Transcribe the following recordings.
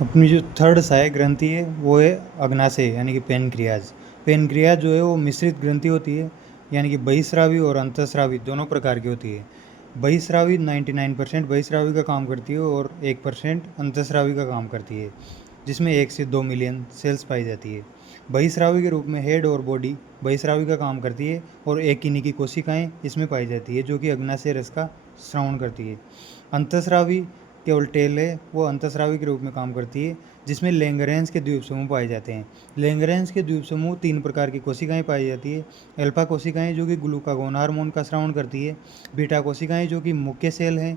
अपनी जो थर्ड सहायक ग्रंथि है वो है अग्नाशय यानी कि पेनक्रियाज। पेनक्रियाज जो है वो मिश्रित ग्रंथि होती है, यानी कि बहिस्रावी और अंतःस्रावी दोनों प्रकार की होती है। बहिस्रावी 99% बहिस्रावी का काम करती है और 1% अंतःस्रावी का काम करती है, जिसमें 1 से 2 मिलियन सेल्स पाई जाती है। बहिस्रावी के रूप में हेड और बॉडी बहिस्रावी का काम करती है और एक किन्ही की कोशिकाएं इसमें पाई जाती है जो कि अग्नाशय रस का श्रवण करती है। अंतःस्रावी केवल टेल है, वो अंतःस्रावी के रूप में काम करती है, जिसमें लैंगरेंज के द्वीप समूह पाए जाते हैं। लैंगरेंज के द्वीप समूह 3 प्रकार की कोशिकाएं पाई जाती है। अल्फा कोशिकाएं जो कि ग्लूकागोन हार्मोन का स्रावण करती है, बीटा कोशिकाएं जो कि मुख्य सेल हैं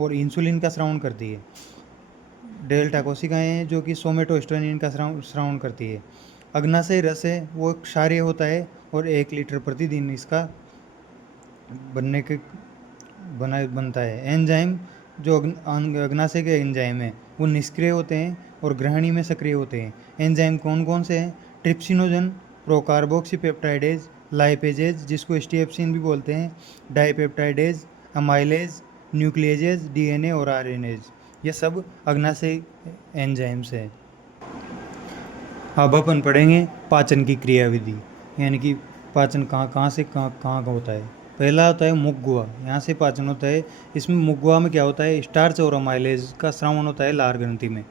और इंसुलिन का स्रावण करती है, डेल्टा कोशिकाएं हैं जो कि सोमेटोस्टेरोन का स्रावण करती है। अग्नाशय रस है वो क्षारीय होता है और 1 लीटर प्रतिदिन इसका बनने के बनता है। एंजाइम जो अग्नाशय के एंजाइम हैं वो निष्क्रिय होते हैं और ग्रहणी में सक्रिय होते हैं। एंजाइम कौन कौन से हैं? ट्रिप्सिनोजन, प्रोकार्बोक्सीपेप्टाइडेज, लाइपेजेज जिसको एसटीएफसिन भी बोलते हैं, डाइपेप्टाइडेज, अमाइलेज, न्यूक्लिएजेज, डीएनए और आरएनएज, ये सब अग्नाशय एंजाइम्स हैं। अब अपन पढ़ेंगे पाचन की क्रियाविधि, यानी कि पाचन कहाँ कहाँ से कहाँ कहाँ का होता है। पहला होता है मुखगुहा, यहाँ से पाचन होता है। इसमें मुखगुहा में क्या होता है? स्टार्च और अमाइलेज का स्रावण होता है लार ग्रंथि में,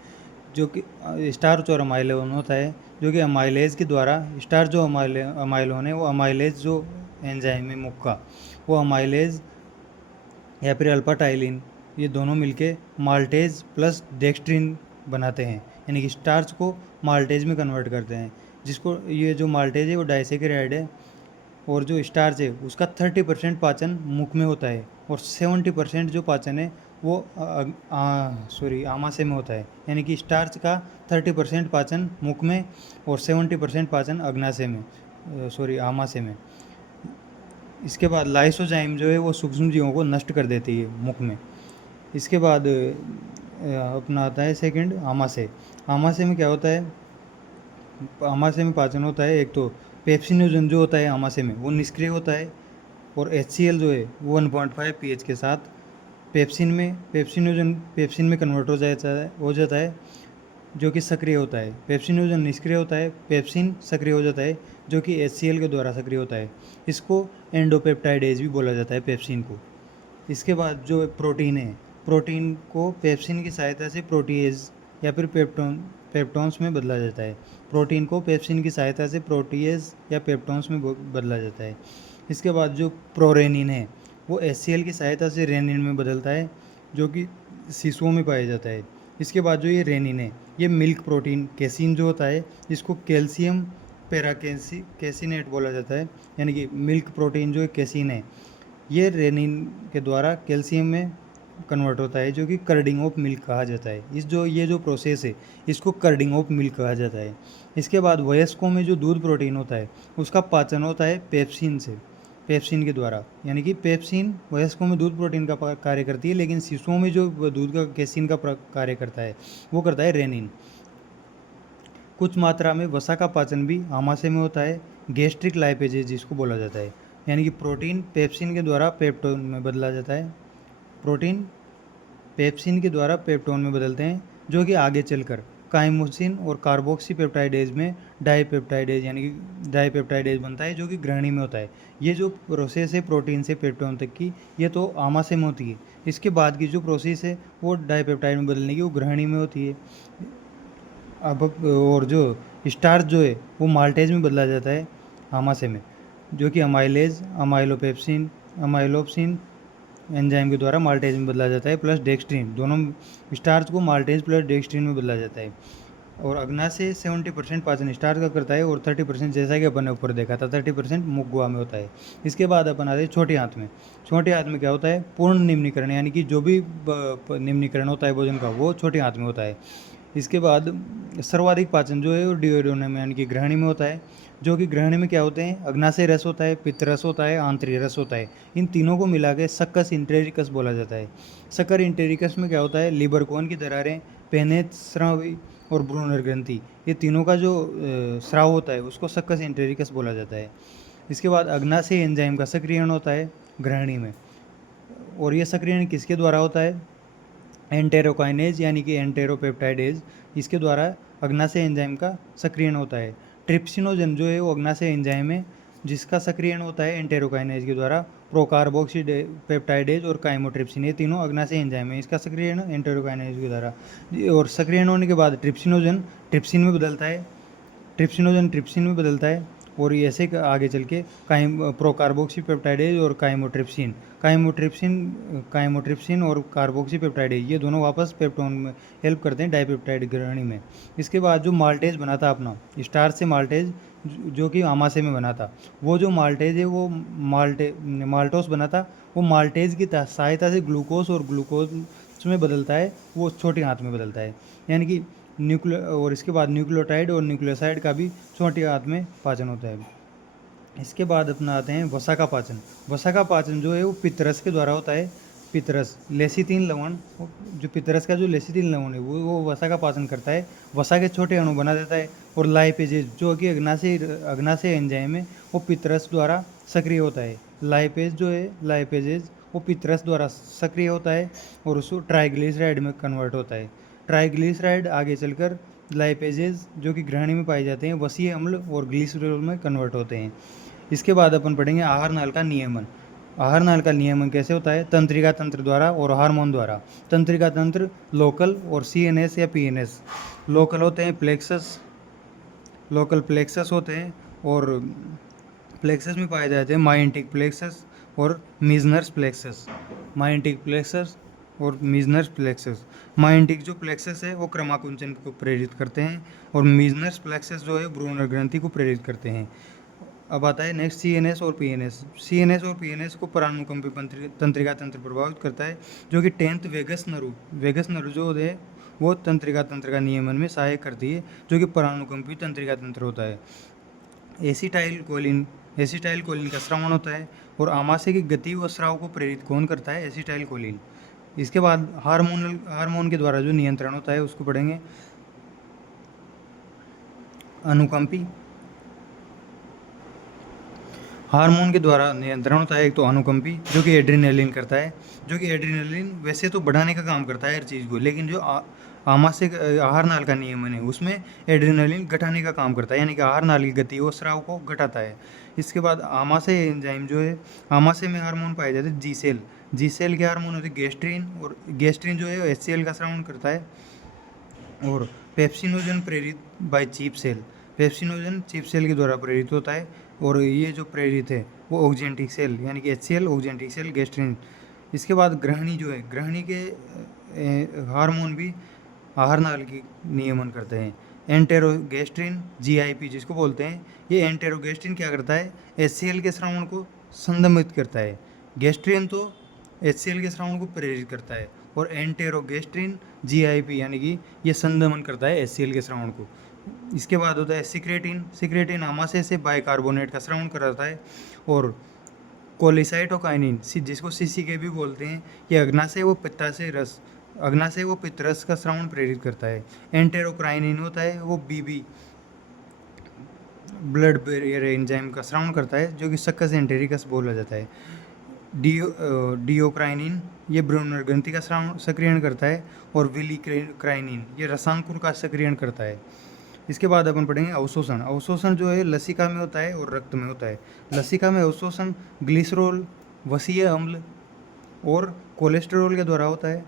जो कि स्टार्च और अमाइलोन होता है, जो कि अमाइलेज के द्वारा स्टार्च जो अमाइलोन है वो अमाइलेज जो एंजाइम है मुख का, वो अमाइलेज या फिर अल्फा टाइलिन, ये दोनों मिलके माल्टेज प्लस डेक्स्ट्रिन बनाते हैं, यानी कि स्टार्च को माल्टेज में कन्वर्ट करते हैं, जिसको ये जो माल्टेज है वो डाइसेकेराइड है, और जो स्टार्च है उसका 30% पाचन मुख में होता है और 70% जो पाचन है वो आमाशय में होता है। यानी कि स्टार्च का 30% पाचन मुख में और 70% पाचन अग्नाशय में, आमाशय में। इसके बाद लाइसोजाइम जो है वो सूक्ष्म जीवों को नष्ट कर देती है मुख में। इसके बाद अपना आता है सेकंड आमाशय। आमाशय में क्या होता है? आमाशय में पाचन होता है, एक तो पेप्सिनोजन जो होता है आमाशय में वो निष्क्रिय होता है, और HCl जो है वो 1.5 pH के साथ पेप्सिन में कन्वर्ट हो जाता है जो कि सक्रिय होता है। पेप्सिनोजन निष्क्रिय होता है, पेप्सिन सक्रिय हो जाता है जो कि HCl के द्वारा सक्रिय होता है। इसको एंडोपेप्टाइडेज भी बोला जाता है पेप्सिन को। इसके बाद जो प्रोटीन है, प्रोटीन को पेप्सिन की सहायता से प्रोटीएज या फिर पेप्टोन्स में बदला जाता है। प्रोटीन को पेप्सिन की सहायता से प्रोटीएज या पेप्टोन्स में बदला जाता है। इसके बाद जो प्रोरेनिन है वो HCl की सहायता से रेनिन में बदलता है, जो कि शिशुओं में पाया जाता है। इसके बाद जो ये रेनिन है ये मिल्क प्रोटीन केसिन जो होता है, जिसको कैल्शियम कैसिनेट बोला जाता है, यानी कि मिल्क प्रोटीन जो केसिन है ये रेनिन के द्वारा कैल्शियम में कन्वर्ट होता है, जो कि कर्डिंग ऑफ मिल्क कहा जाता है। ये जो प्रोसेस है इसको कर्डिंग ऑफ मिल्क कहा जाता है। इसके बाद वयस्कों में जो दूध प्रोटीन होता है उसका पाचन होता है पेप्सिन के द्वारा, यानी कि पेप्सिन वयस्कों में दूध प्रोटीन का कार्य करती है, लेकिन शिशुओं में जो दूध का केसिन का कार्य करता है वो करता है रेनिन। कुछ मात्रा में वसा का पाचन भी आमाशय में होता है, गैस्ट्रिक लाइपेजेज जिसको बोला जाता है, यानी कि प्रोटीन पेप्सिन के द्वारा पेप्टोन में बदला जाता है। प्रोटीन पेप्सिन के द्वारा पेप्टोन में बदलते हैं, जो कि आगे चलकर काइमोसिन और कार्बोक्सीपेप्टाइडेज में डाइपेप्टाइडेज यानी कि डाइपेप्टाइडेज बनता है, जो कि ग्रहणी में होता है। ये जो प्रोसेस है प्रोटीन से पेप्टोन तक की, ये तो आमाशय में होती है। इसके बाद की जो प्रोसेस है वो डाइपेप्टाइड में बदलने की वो ग्रहणी में होती है। अब और जो स्टार्च जो है वो माल्टेज में बदला जाता है आमाशय में, जो कि अमाइलोप्सिन एंजाइम के द्वारा माल्टेज में बदला जाता है, प्लस डेक्स्ट्रीन, दोनों स्टार्च को माल्टेज प्लस डेक्स्ट्रीन में बदला जाता है। और अग्नाशय 70% पाचन स्टार्च का करता है और 30% जैसा कि अपन ने ऊपर देखा था 30% मुखगुहा में होता है। इसके बाद अपन आते हैं छोटे हाथ में। छोटे हाथ में क्या होता है? पूर्ण निम्नीकरण, यानी कि जो भी निम्नीकरण होता है भोजन का वो छोटे हाथ में होता है। इसके बाद सर्वाधिक पाचन जो है वो डिओडोनम यानी कि ग्रहणी में होता है, जो कि ग्रहणी में क्या होते हैं? अग्नाशय रस होता है, पित्त रस होता है, आंतरिक रस होता है। इन तीनों को मिला के सक्कस इंटेरिकस बोला जाता है। सक्कर इंटेरिकस में क्या होता है? लीवर कोन की दरारें, पेनेस्रावी और ब्रूनर ग्रंथि, ये तीनों का जो स्राव होता है उसको सक्कस इंटेरिकस बोला जाता है। इसके बाद अग्नाशय एंजाइम का सक्रियण होता है ग्रहणी में, और ये सक्रियण किसके द्वारा होता है? एंटेरोकाइनेज यानी कि एंटेरोपेप्टाइडेज, इसके द्वारा अग्नाशय एंजाइम का सक्रियण होता है। ट्रिप्सिनोजन जो है वो अग्नाशय एंजाइम है जिसका सक्रियण होता है एंटेरोकाइनेज के द्वारा। प्रोकार्बोक्सी पेप्टाइडेज और काइमोट्रिप्सिन, ये तीनों अग्नाशय एंजाइम है, इसका सक्रियण एंटेरोकाइनेज के द्वारा। और सक्रियण होने के बाद ट्रिप्सिनोजन ट्रिप्सिन में बदलता है, ट्रिप्सिनोजन ट्रिप्सिन में बदलता है, और ये ऐसे आगे चल के प्रोकार्बोक्सी पेप्टाइडेज और काइमोट्रिप्सिन काइमोट्रिप्सिन और कार्बोक्सी पेप्टाइडेज, ये दोनों वापस पेप्टोन में हेल्प करते हैं डाइपेप्टाइड ग्रहणी में। इसके बाद जो माल्टेज बना था अपना स्टार्च से माल्टेज, जो कि आमाशय में बना था, वो जो माल्टेज है वो माल्टोस बना था, वो माल्टेज की सहायता से ग्लूकोज और ग्लूकोज में बदलता है, वो छोटी आंत में बदलता है। यानी कि और इसके बाद न्यूक्लियोटाइड और न्यूक्लियोसाइड का भी छोटी आंत में पाचन होता है। इसके बाद अपना आते हैं वसा का पाचन। वसा का पाचन जो है वो पितरस के द्वारा होता है। पितरस लेसिथिन लवण, जो पितरस का जो लेसिथिन लवण है वो वसा का पाचन करता है, वसा के छोटे अणु बना देता है। और लाइपेजेज जो कि अग्नाशय एंजाइम है, वो पितरस द्वारा सक्रिय होता है। लाइपेज जो है लाइपेजेज वो पितरस द्वारा सक्रिय होता है और उसको ट्राइग्लिसराइड में कन्वर्ट होता है। ट्राइग्लिसराइड आगे चलकर लाइपेजेज जो कि ग्रहणी में पाए जाते हैं वसीय अम्ल और ग्लिसरॉल में कन्वर्ट होते हैं। इसके बाद अपन पढ़ेंगे आहार नाल का नियमन। आहार नाल का नियमन कैसे होता है? तंत्रिका तंत्र द्वारा और हार्मोन द्वारा। तंत्रिका तंत्र लोकल और सीएनएस या पीएनएस। लोकल होते हैं लोकल प्लेक्सस होते हैं, और प्लेक्सस में पाए जाते हैं माइंटिक प्लेक्सस और मिजनर्स प्लेक्सस। माइंटिक प्लेक्सस और मिजनर्स प्लेक्सस। माइंटिक जो प्लेक्सस है वो क्रमाकुंचन को प्रेरित करते हैं, और मिजनर्स प्लेक्सस जो है ब्रूनर ग्रंथि को प्रेरित करते हैं। अब आता है नेक्स्ट सीएनएस और पीएनएस। सीएनएस और पीएनएस को परानुकंपी तंत्रिका तंत्र प्रभावित करता है, जो कि 10th वेगस नरु जो है वो तंत्रिका तंत्र का नियमन में सहायक करती है, जो कि परानुकंपी तंत्रिका तंत्र होता है। एसिटाइल कोलिन का स्रावण होता है, और आमाशय की गति व स्राव को प्रेरित कौन करता है? Acetyl choline. इसके बाद हार्मोन के द्वारा जो नियंत्रण होता है उसको पढ़ेंगे। अनुकंपी हार्मोन के द्वारा नियंत्रण होता है एक तो अनुकंपी, जो कि एड्रीनलिन करता है, जो कि एड्रीनलिन वैसे तो बढ़ाने का काम करता है हर चीज़ को, लेकिन जो आमाशय आहार नाल का नियमन है उसमें एड्रीनलिन घटाने का काम करता है, यानी कि आहार नाल की गति और स्राव को घटाता है। इसके बाद आमाशय एंजाइम जो है, आमाशय में हार्मोन पाए जाते हैं जी सेल के हार्मोन होते हैं गेस्ट्रिन, और गेस्ट्रिन जो है HCl का स्रावण करता है। और पेप्सिनोजन प्रेरित by chief cell, pepsinogen chief cell के द्वारा प्रेरित होता है, और ये जो प्रेरित है वो ऑक्जेंटिक सेल यानी कि HCl, ऑक्जेंटिक सेल, गेस्ट्रिन। इसके बाद ग्रहणी जो है, ग्रहणी के हार्मोन भी आहार नाल की नियमन करते हैं। एंटेरोगेस्ट्रिन GIP जिसको बोलते हैं, ये एंटेरोगेस्ट्रिन क्या करता है? HCl के स्रावण को संदमित करता है। गेस्ट्रिन तो HCl के स्रावण को प्रेरित करता है, और एंटेरोगेस्ट्रिन GIP यानी कि ये संदमन करता है HCl के स्रावण को। इसके बाद होता है सिक्रेटिन आमाशय से बाइकार्बोनेट का स्रावण कराता है। और कोलिसाइटोकाइनिन जिसको CCK भी बोलते हैं, ये अग्नाशय व पित्तरस का स्रावण प्रेरित करता है। एंटेरोक्राइनिन होता है वो BB ब्लड बैरियर एंजाइम का स्रावण करता है, जो कि सक्कस एंटेरिकस बोला जाता है। डियोक्राइनिन ये ब्रूनर ग्रंथि का सक्रियण करता है, और विलिक्राइनिन ये रसांकुर का सक्रियण करता है। इसके बाद अपन पढ़ेंगे अवशोषण। अवशोषण जो है लसिका में होता है और रक्त में होता है। लसिका में अवशोषण ग्लिसरॉल, वसीय अम्ल और कोलेस्टेरॉल के द्वारा होता है,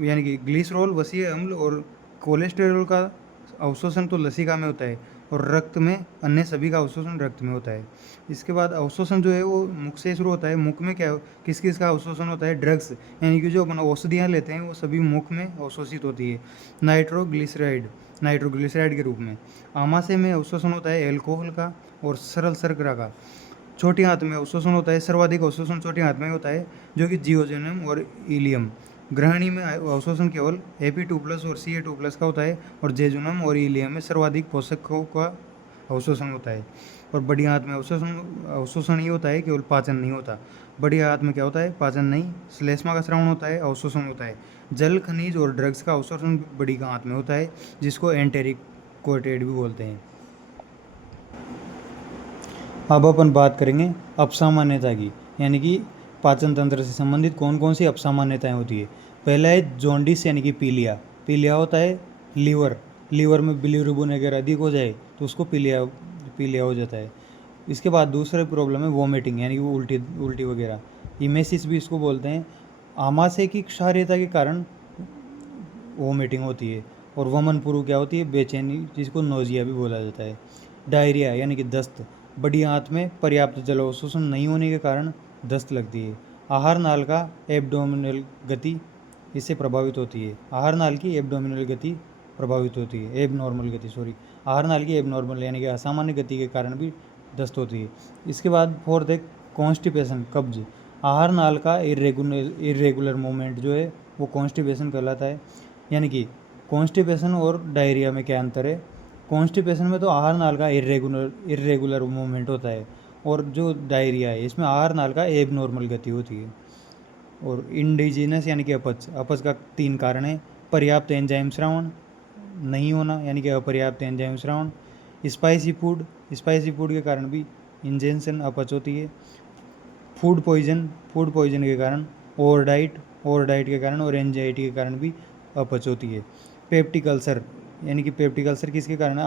यानी कि ग्लिसरॉल, वसीय अम्ल और कोलेस्टेरॉल का अवशोषण तो लसिका में होता है, और रक्त में अन्य सभी का अवशोषण रक्त में होता है। इसके बाद अवशोषण जो है वो मुख से शुरू होता है। मुख में क्या किस किस का अवशोषण होता है? ड्रग्स, यानी कि जो अपन औषधियाँ लेते हैं वो सभी मुख में अवशोषित होती है नाइट्रोग्लिसराइड के रूप में। आमाशय में अवशोषण होता है एल्कोहल का और सरल शर्करा का। छोटी आंत में अवशोषण होता है, सर्वाधिक अवशोषण छोटी आंत में होता है, जो कि जियोजेनम और इलियम। ग्रहणी में अवशोषण केवल Ap2+ और Ca2+ का होता है, और जेजुनम और इलियम में सर्वाधिक पोषकों का अवशोषण होता है। और बड़ी आंत में अवशोषण ही होता है, केवल पाचन नहीं होता। बड़ी आंत में क्या होता है? पाचन नहीं, श्लेष्मा का स्रावण होता है, अवशोषण होता है। जल, खनिज और ड्रग्स का अवशोषण बड़ी आंत में होता है, जिसको एंटेरिक कोटेड भी बोलते हैं। अब अपन बात करेंगे अपसामान्यता की, यानी कि पाचन तंत्र से संबंधित कौन कौन सी अपसामान्यताएं होती है। पहला है जॉन्डिस यानी कि पीलिया। पीलिया होता है लीवर में बिलीरुबिन वगैरह अधिक हो जाए तो उसको पीलिया हो जाता है। इसके बाद दूसरा प्रॉब्लम है वॉमिटिंग यानी कि उल्टी उल्टी वगैरह, इमेसिस भी इसको बोलते हैं। आमाशय की क्षारीयता के कारण वॉमिटिंग होती है। और वमन पुरु क्या होती है, बेचैनी, जिसको नोजिया भी बोला जाता है। डायरिया यानी कि दस्त, बड़ी आंत में पर्याप्त जल अवशोषण नहीं होने के कारण दस्त लगती है। आहार नाल का एब्डोमिनल गति इससे प्रभावित होती है। आहार नाल की एब्डोमिनल गति प्रभावित होती है, एबनॉर्मल गति सॉरी, आहार नाल की एबनॉर्मल यानी कि असामान्य गति के कारण भी दस्त होती है। इसके बाद फोर्थ है कॉन्स्टिपेशन, कब्ज। आहार नाल का इरेगुलर मूवमेंट जो है वो कॉन्स्टिपेशन कहलाता है। यानी कि कॉन्स्टिपेशन और डायरिया में क्या अंतर है, कॉन्स्टिपेशन में तो आहार नाल का इरेगुलर मूवमेंट होता है, और जो डायरिया है इसमें आहार नाल का एबनॉर्मल गति होती है। और इंडिजीनस यानी कि अपच का 3 कारण है। पर्याप्त एंजाइम श्रावण नहीं होना यानी कि अपर्याप्त एंजाइम श्रावण। स्पाइसी फूड के कारण भी इंजेंशन अपच होती है। फूड पॉइजन के कारण, ओवर डाइट के कारण और एंजाइटी के कारण भी अपच होती है। पेप्टिक अल्सर यानी कि पेप्टिक अल्सर किसके कारण है,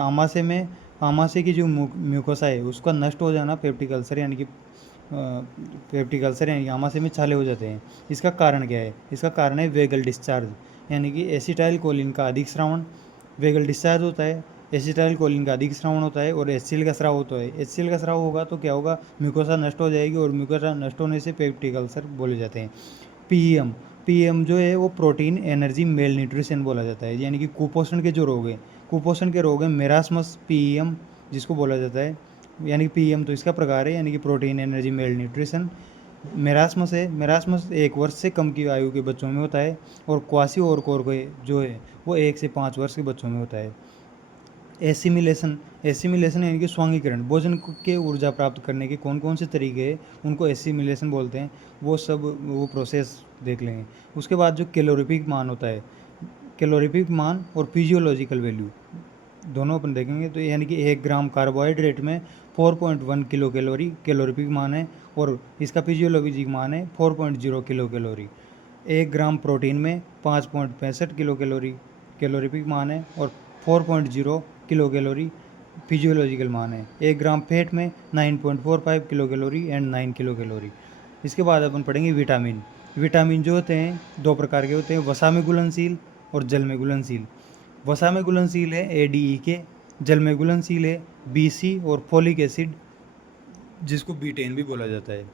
आमाशय की जो म्यूकोसा है उसका नष्ट हो जाना पेप्टिक अल्सर यानी कि आमाशय में छाले हो जाते हैं। इसका कारण क्या है, इसका कारण है वेगल डिस्चार्ज यानी कि एसिटाइल कोलिन का अधिक श्रावण। वेगल डिस्चार्ज होता है, एसिटाइल कोलिन का अधिक श्रावण होता है और एचसीएल का स्राव होता है। एचसीएल का स्राव होगा तो क्या होगा, म्यूकोसा नष्ट हो जाएगी और म्यूकोसा नष्ट होने से पेप्टिक अल्सर बोले जाते हैं। पीएम जो है वो प्रोटीन एनर्जी मेल न्यूट्रिशन बोला जाता है। यानी कि कुपोषण के जो रोग हैं, कुपोषण के रोग हैं मेरास्मस पीएम जिसको बोला जाता है। यानी कि पीएम तो इसका प्रकार है यानी कि protein energy mail nutrition. Marasmus 1 वर्ष से कम की आयु के बच्चों में होता है। और क्वासी और कोर्गे जो है वो 1 से 5 वर्ष के बच्चों में होता है। एसिमिलेशन यानी कि स्वांगीकरण, भोजन के ऊर्जा प्राप्त करने के कौन कौन से तरीके हैं उनको एसिमिलेशन बोलते हैं। वो प्रोसेस देख लेंगे। उसके बाद जो कैलोरीफिक मान होता है, कैलोरीफिक मान और फिजियोलॉजिकल वैल्यू दोनों अपन देखेंगे। तो यानी कि 1 ग्राम कार्बोहाइड्रेट में 4.1 किलो कैलोरीफिक मान है और इसका फिजियोलॉजिक मान है 4.0 किलो कैलोरी। 1 ग्राम प्रोटीन में 5.65 किलो कैलोरीफिक मान है और 4.0 किलो कैलोरी फिजियोलॉजिकल मान है। 1 ग्राम फैट में 9.45 kilo calorie and 9 kilo calorie. इसके बाद अपन पढ़ेंगे विटामिन जो होते हैं 2 प्रकार के होते हैं, वसा में घुलनशील और जल में घुलनशील। वसा में घुलनशील है ADE, जल में घुलनशील है BC और फोलिक एसिड जिसको B10 भी बोला जाता है।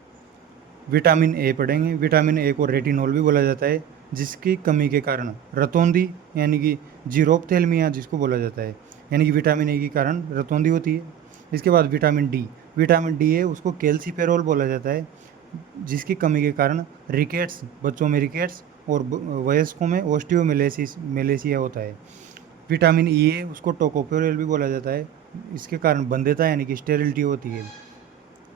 विटामिन ए पढ़ेंगे, विटामिन ए को रेटिनॉल भी बोला जाता है, जिसकी कमी के कारण रतौंधी यानी कि जीरोप्थेल्मिया जिसको बोला जाता है, यानी कि विटामिन ए के कारण रतौंधी होती है। इसके बाद विटामिन डी है उसको कैल्सीफेरॉल बोला जाता है, जिसकी कमी के कारण रिकेट्स, बच्चों में रिकेट्स और वयस्कों में मेलेसिया होता है। विटामिन ई है उसको टोकोफेरॉल भी बोला जाता है, इसके कारण बंध्यता यानी कि स्टेरिलिटी होती है।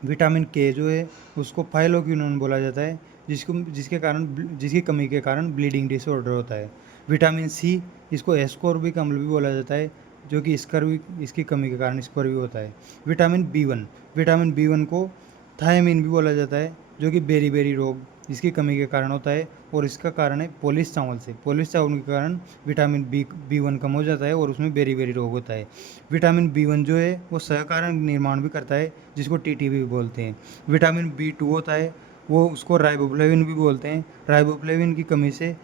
विटामिन के जो है उसको फाइलोक्विनोन बोला जाता है, जिसकी कमी के कारण ब्लीडिंग डिसऑर्डर होता है। विटामिन सी इसको एस्कॉर्बिक अम्ल भी बोला जाता है, जो कि इसकी कमी के कारण स्कर्वी होता है। विटामिन बी वन को थायमिन भी बोला जाता है, जो कि बेरी रोग इसकी कमी के कारण होता है और इसका कारण है पॉलिश चावल के कारण विटामिन बी वन कम हो जाता है और उसमें बेरी रोग होता है। विटामिन B1 जो है वो सहकारक निर्माण भी करता है, जिसको TTP भी बोलते हैं। विटामिन B2 होता है वो उसको राइबोफ्लेविन भी बोलते हैं। राइबोफ्लेविन की कमी से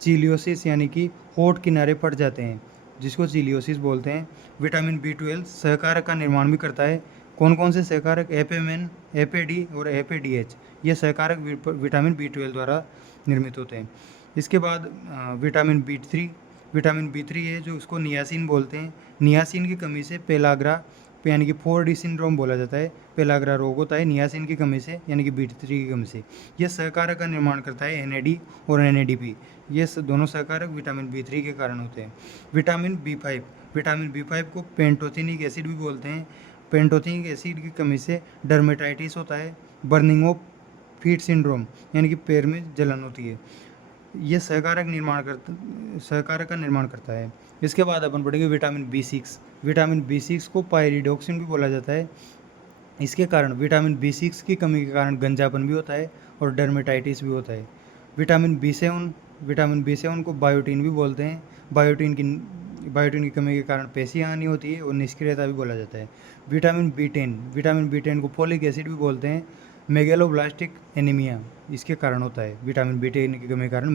चिलियोसिस यानी कि होठ किनारे फट जाते हैं, जिसको चिलियोसिस बोलते हैं। विटामिन B12 सहकारक का निर्माण भी करता है। कौन कौन से सहकारक, एपेमेन, एपेडी और एपेडीएच, ये सहकारक विटामिन B12 द्वारा निर्मित होते हैं। इसके बाद विटामिन B3 है जो उसको नियासिन बोलते हैं। नियासिन की कमी से पेलाग्रा यानी कि 4D सिंड्रोम बोला जाता है, पेलाग्रा रोग होता है नियासिन की कमी से यानी कि B3 की कमी से। यह सहकारक का निर्माण करता है NAD और NADP, ये दोनों सहकारक विटामिन B3 के कारण होते हैं। विटामिन B5 को पेंटोथेनिक एसिड भी बोलते हैं। पेंटोथेनिक एसिड की कमी से डर्मेटाइटिस होता है, बर्निंग ऑफ फीट सिंड्रोम यानी कि पैर में जलन होती है। यह सहकारक का निर्माण करता है। इसके बाद अपन पढ़ेंगे विटामिन B6 को पायरिडॉक्सिन भी बोला जाता है। इसके कारण विटामिन B6 की कमी के कारण गंजापन भी होता है और डर्मेटाइटिस भी होता है। विटामिन विटामिन बी7 को बायोटीन भी बोलते हैं। बायोटीन की कमी के कारण पेशी हानि होती है और निष्क्रियता भी बोला जाता है। विटामिन बी10 को फोलिक एसिड भी बोलते हैं। मेगेलोब्लास्टिक एनीमिया इसके कारण होता है। विटामिन बी10 की कमी के कारण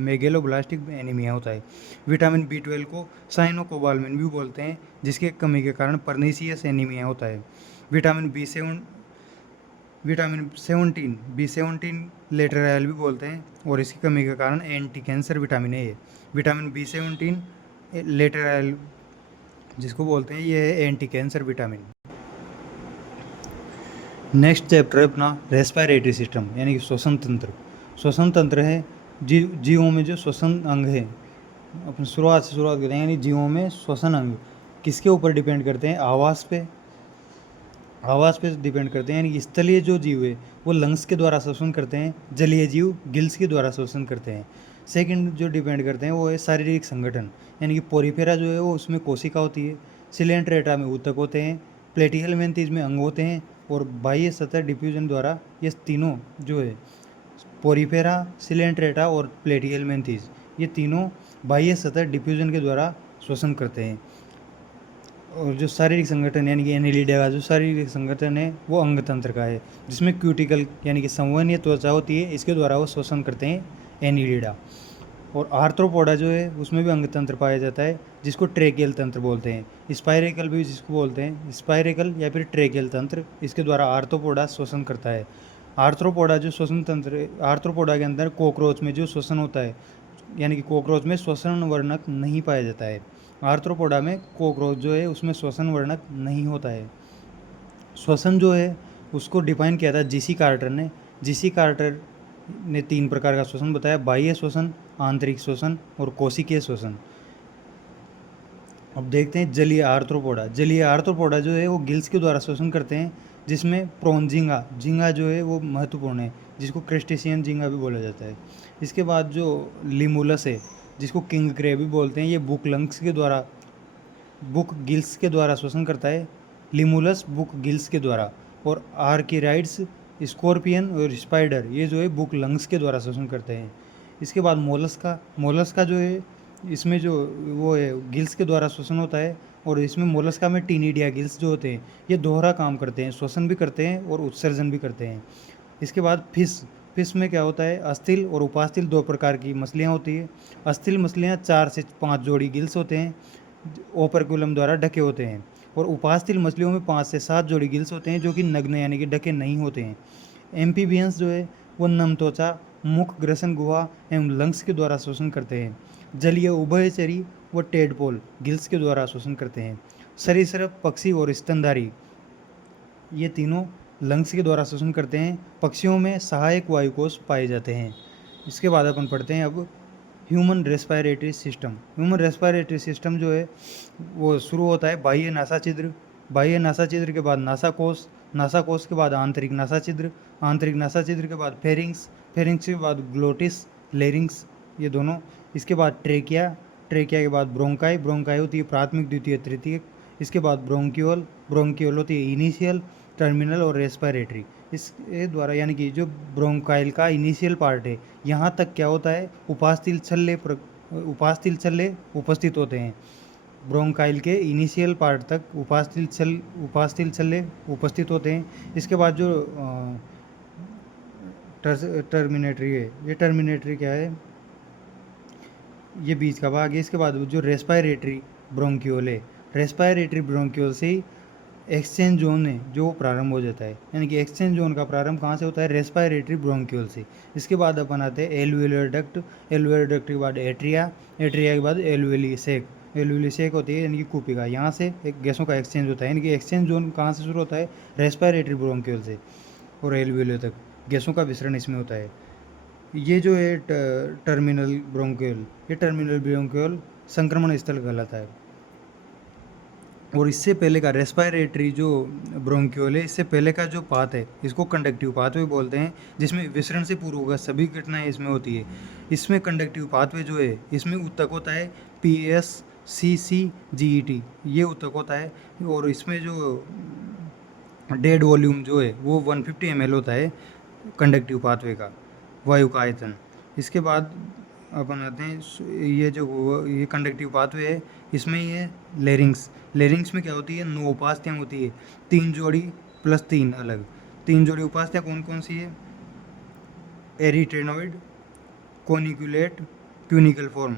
मेगेलोब्लास्टिक एनीमिया होता है। विटामिन बी12 को साइनोकोबालमिन भी बोलते हैं, जिसके कमी के कारण परनीसियस एनीमिया होता है। विटामिन 17 बी17 लेटरल भी बोलते हैं और इसकी कमी के कारण एंटी कैंसर विटामिन ए है। विटामिन बी17 लेटरल जिसको बोलते हैं, ये है anti cancer vitamin. Next chapter है अपना रेस्पिरेटरी सिस्टम यानी कि श्वसन तंत्र। श्वसन तंत्र है जीवों में जो श्वसन अंग है। अपन शुरुआत करते हैं, यानी जीवों में श्वसन अंग किसके ऊपर डिपेंड करते हैं? आवास पे डिपेंड करते हैं। यानी कि स्थलीय जो जीव है वो लंग्स के द्वारा श्वसन करते हैं, जलीय जीव गिल्स के द्वारा श्वसन करते हैं। सेकंड जो डिपेंड करते हैं वो है शारीरिक संगठन, यानी कि पोरिफेरा जो है वो उसमें कोशिका होती है, सिलेंट्रेटा में ऊतक होते हैं, प्लेटिहेलमिन्थेस में अंग होते हैं और बाह्य सतह डिफ्यूजन द्वारा ये तीनों जो है पोरिफेरा, सिलेंट्रेटा और प्लेटिहेलमिन्थेस, ये तीनों बाह्य सतह डिफ्यूजन के द्वारा श्वसन करते हैं। और जो शारीरिक संगठन यानी कि एनिलिडा का जो शारीरिक संगठन है वो अंग तंत्र का है, जिसमें क्यूटिकल यानी कि संवहनीय त्वचा होती है, इसके द्वारा वो श्वसन करते हैं एनिलिडा। और आर्थ्रोपोडा जो है उसमें भी अंग तंत्र पाया जाता है, जिसको ट्रेकियल तंत्र बोलते हैं। स्पाइरेकल भी जिसको बोलते हैं, स्पाइरेकल या फिर ट्रेकियल तंत्र, इसके द्वारा आर्थ्रोपोडा श्वसन करता है। आर्थ्रोपोडा जो श्वसन तंत्र, आर्थ्रोपोडा के अंदर कॉकरोच में जो श्वसन होता है, यानी कि कॉकरोच में श्वसन वर्णक नहीं पाया जाता है। आर्थ्रोपोडा में कॉकरोच जो है उसमें श्वसन वर्णक नहीं होता है। श्वसन जो है उसको डिफाइन किया था जीसी कार्टर ने। जीसी कार्टर ने 3 प्रकार का श्वसन बताया: बाह्य श्वसन, आंतरिक श्वसन और कोशिकीय श्वसन। अब देखते हैं जलीय आर्थ्रोपोडा। जलीय आर्थ्रोपोडा जो है वो गिल्स के द्वारा श्वसन करते हैं, जिसमें प्रोन झींगा जो है वो महत्वपूर्ण है, जिसको क्रेस्टेशियन झींगा भी बोला जाता है। इसके बाद जो लिमुलस है, जिसको किंग क्रे भी बोलते हैं, ये बुक गिल्स के द्वारा श्वसन करता है। लिमुलस बुक गिल्स के द्वारा, और आर्किराइड्स, स्कॉर्पियन और स्पाइडर ये जो है बुक लंग्स के द्वारा श्वसन करते हैं। इसके बाद मोलस्का जो है इसमें जो वो है गिल्स के द्वारा श्वसन होता है, और इसमें मोलस्का में टीनिडिया गिल्स जो होते हैं ये दोहरा काम करते हैं, श्वसन भी करते हैं और उत्सर्जन भी करते हैं। इसके बाद फिश में क्या होता है? अस्थिल और उपास्थिल 2 प्रकार की मछलियाँ होती है। अस्थिल मछलियाँ 4 से 5 जोड़ी गिल्स होते हैं, ओपरकुलम द्वारा ढके होते हैं, और उपास्थिल मछलियों में 5 से 7 जोड़ी गिल्स होते हैं, जो कि नग्न यानी कि ढके नहीं होते हैं। एम्फीबियंस जो है वो नम त्वचा, मुख, ग्रसन गुहा एवं लंग्स के द्वारा श्वसन करते हैं। जलीय उभयचरी व टेडपोल गिल्स के द्वारा श्वसन करते हैं। सरीसृप, पक्षी और स्तनधारी ये तीनों लंग्स के द्वारा श्वसन करते हैं। पक्षियों में सहायक वायुकोश पाए जाते हैं। इसके बाद अपन पढ़ते हैं अब human respiratory system. Human respiratory system जो है वो शुरू होता है बाह्य नासाछिद्र के बाद नासाकोश के बाद आंतरिक नासाछिद्र के बाद फेरिंग्स के बाद ग्लोटिस, लेरिंग्स ये दोनों। इसके बाद ट्रेकिया के बाद ब्रोंकाई होती है प्राथमिक, द्वितीय, तृतीयक। इसके बाद ब्रोंकियोल होती है इनिशियल, टर्मिनल और रेस्पिरेटरी। इसके द्वारा यानी कि जो ब्रोंकाइल का इनिशियल पार्ट है, यहाँ तक क्या होता है? उपास्थल छल्ले उपस्थित होते हैं। ब्रोंकाइल के इनिशियल पार्ट तक उपास्थल छल्ले उपस्थित होते हैं। इसके बाद जो टर्मिनेटरी है, ये टर्मिनेटरी क्या है? ये बीच का भाग है। इसके बाद जो रेस्पिरेटरी ब्रोंक्यूल से एक्सचेंज जोन है जो प्रारंभ हो जाता है, यानी कि एक्सचेंज जोन का प्रारंभ कहाँ से होता है? रेस्पिरेटरी ब्रोंक्यूल से। इसके बाद अपन आते हैं एल्वियोलर डक्ट के बाद एट्रिया के बाद एल्वियोली सेक होती है, यानी कि कूपिका। यहाँ से एक गैसों का एक्सचेंज होता है, यानी कि एक्सचेंज जोन कहाँ से शुरू होता है? रेस्पिरेटरी ब्रोंक्यूल से, और एल्वियोलर तक गैसों का विसरण इसमें होता है। ये जो है टर्मिनल ब्रोंक्यूल संक्रमण स्थल कहलाता है। और इससे पहले का रेस्पिरेटरी जो ब्रोंक्यूल है, इससे पहले का जो पाथ है इसको कंडक्टिव पाथवे बोलते हैं, जिसमें विसरण से पूर्व का सभी घटनाएं इसमें होती है। इसमें कंडक्टिव पाथवे जो है इसमें ऊतक होता है PSCCGET, ये ऊतक होता है। और इसमें जो डेड वॉल्यूम जो है वो 150 ml होता है कंडक्टिव पाथवे का, वायु का आयतन। इसके बाद अपन आते हैं ये जो ये कंडक्टिव पाथवे है, इसमें ये लेरिंग्स। लेरिंग्स में क्या होती है, 9 उपास्थियाँ होती है, 3 जोड़ी प्लस 3 अलग। 3 जोड़ी उपास्थियाँ कौन कौन सी है, एरिटेनोइड, कोनिकुलेट, क्यूनिकल फॉर्म।